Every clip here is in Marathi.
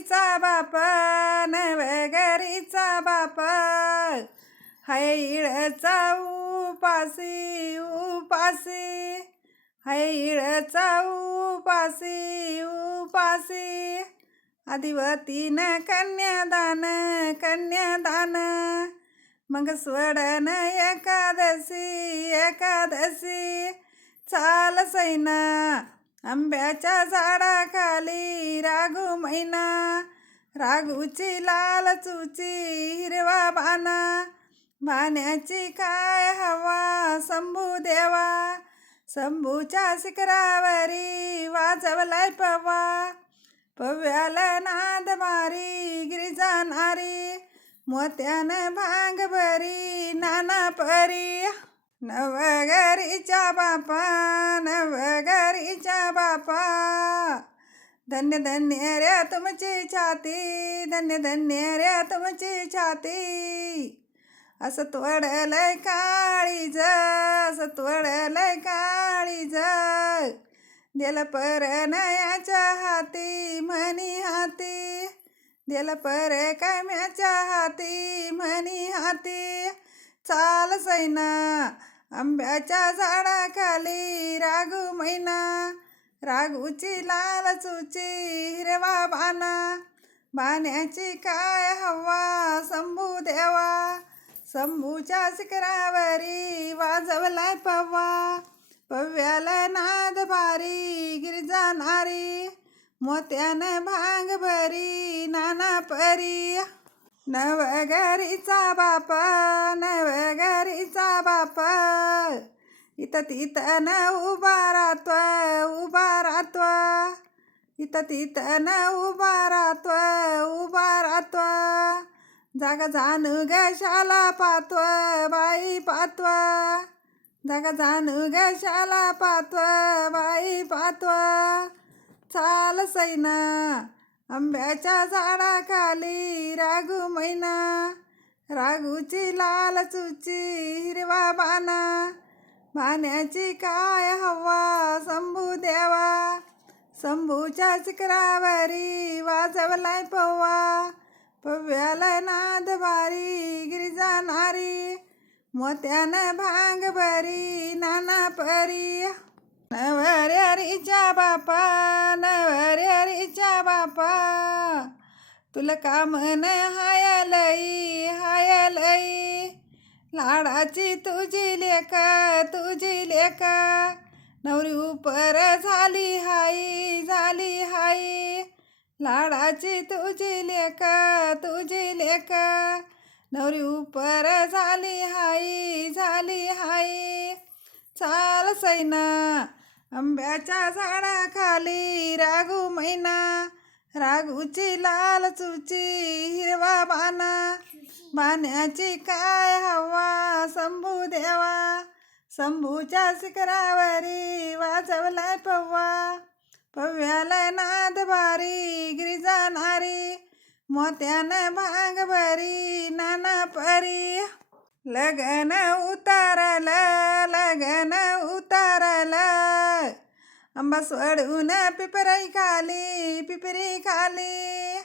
घरीचा बाप नवघरीचा बाप. हैळचा उपासी उपासी हैळचा उपासी उपासी आदिवतीन कन्यादान कन्यादान. मग स्वडन एकादशी एकादशी. चाल सैना. आंब्याच्या झाडाखाली राघू मैना राघूची लाल चुची हिरवा बाना. बाण्याची काय हवा शंभू देवा. शंभूच्या शिखरावरी वाजवलाय पवा. पव्याला नाद मारी गिरिजा नारी. मोत्यानं भांग भरी नाना परी. नवघरीच्या बापा नवघरीच्या बापा. धन्य धन्य रे तुमची छाती धन्य धन्य रे तुमची छाती. असं तोडलंय ज असं तोडलंय काळीज दिलं पर नयाच्या हाती म्हणी हाती. दिलं पर कम्याच्या हाती म्हणी हाती. चाल सैना आंब्याच्या झाडाखाली राघू मैना राघूची लाल चुची हिरवा बाना. बाण्याची काय हवा शंभू देवा. शंभूच्या शिखरावरी वाजवलाय पव्वा. पव्याला नाद भारी गिरजा नारी. मोत्यानं भांग भरी नाना परी. नवघरीचा बाप नवघरीचा बाप. इथं तिथं न उभा राहतो उभा राहतो इथं तिथं न उभा राहतो उभा राहतो जागा जाणू गशाला पाहतो बाई पाहतो जागा जाणू गशाला पाहतो बाई पाहतो चाल सैना आंब्याच्या झाडाखाली राघू मैना राघूची लाल चुची हिरवा बाना. बाण्याची काय हवा शंभू देवा. शंभूच्या शिखरावरी वाजवलाय पव्वा. पव्याला नाद भारी गिरिजा नारी. मोत्यानं भांग भरी नाना परी. नवऱ्यारीच्या बापा. बापा तुला काम लई हायलई हायलई लाडाची तुझी लेका तुझी लेका नवरी उपर झाली हाई झाली हाई लाडाची तुझी लेका तुझी लेका नवरी उपर झाली हाई झाली हाई चाल सैना आंब्याच्या झाडाखाली राघू मैना. राघूची लाल चुची हिरवा बाना बाण्याची काय हवा शंभू देवा. शंभूच्या शिखरावरी वाजवलाय पव्वा. पव्याला नाद भारी गिरिजा नारी. मोत्यानं भांग भरी नाना परी. लगन उतारलं लगन उतारलं. आंबा सोडून पिपरी खाली पिपरी खाली.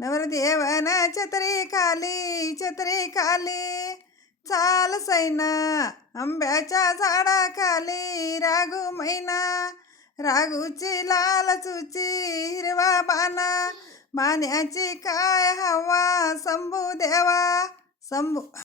नवरदेवन छत्री खाली छत्री खाली. चाल सैना आंब्याच्या झाडाखाली राघू मैना. राघूची लाल चुची हिरवा बाना बाण्याची काय हवा शंभू देवा शंभू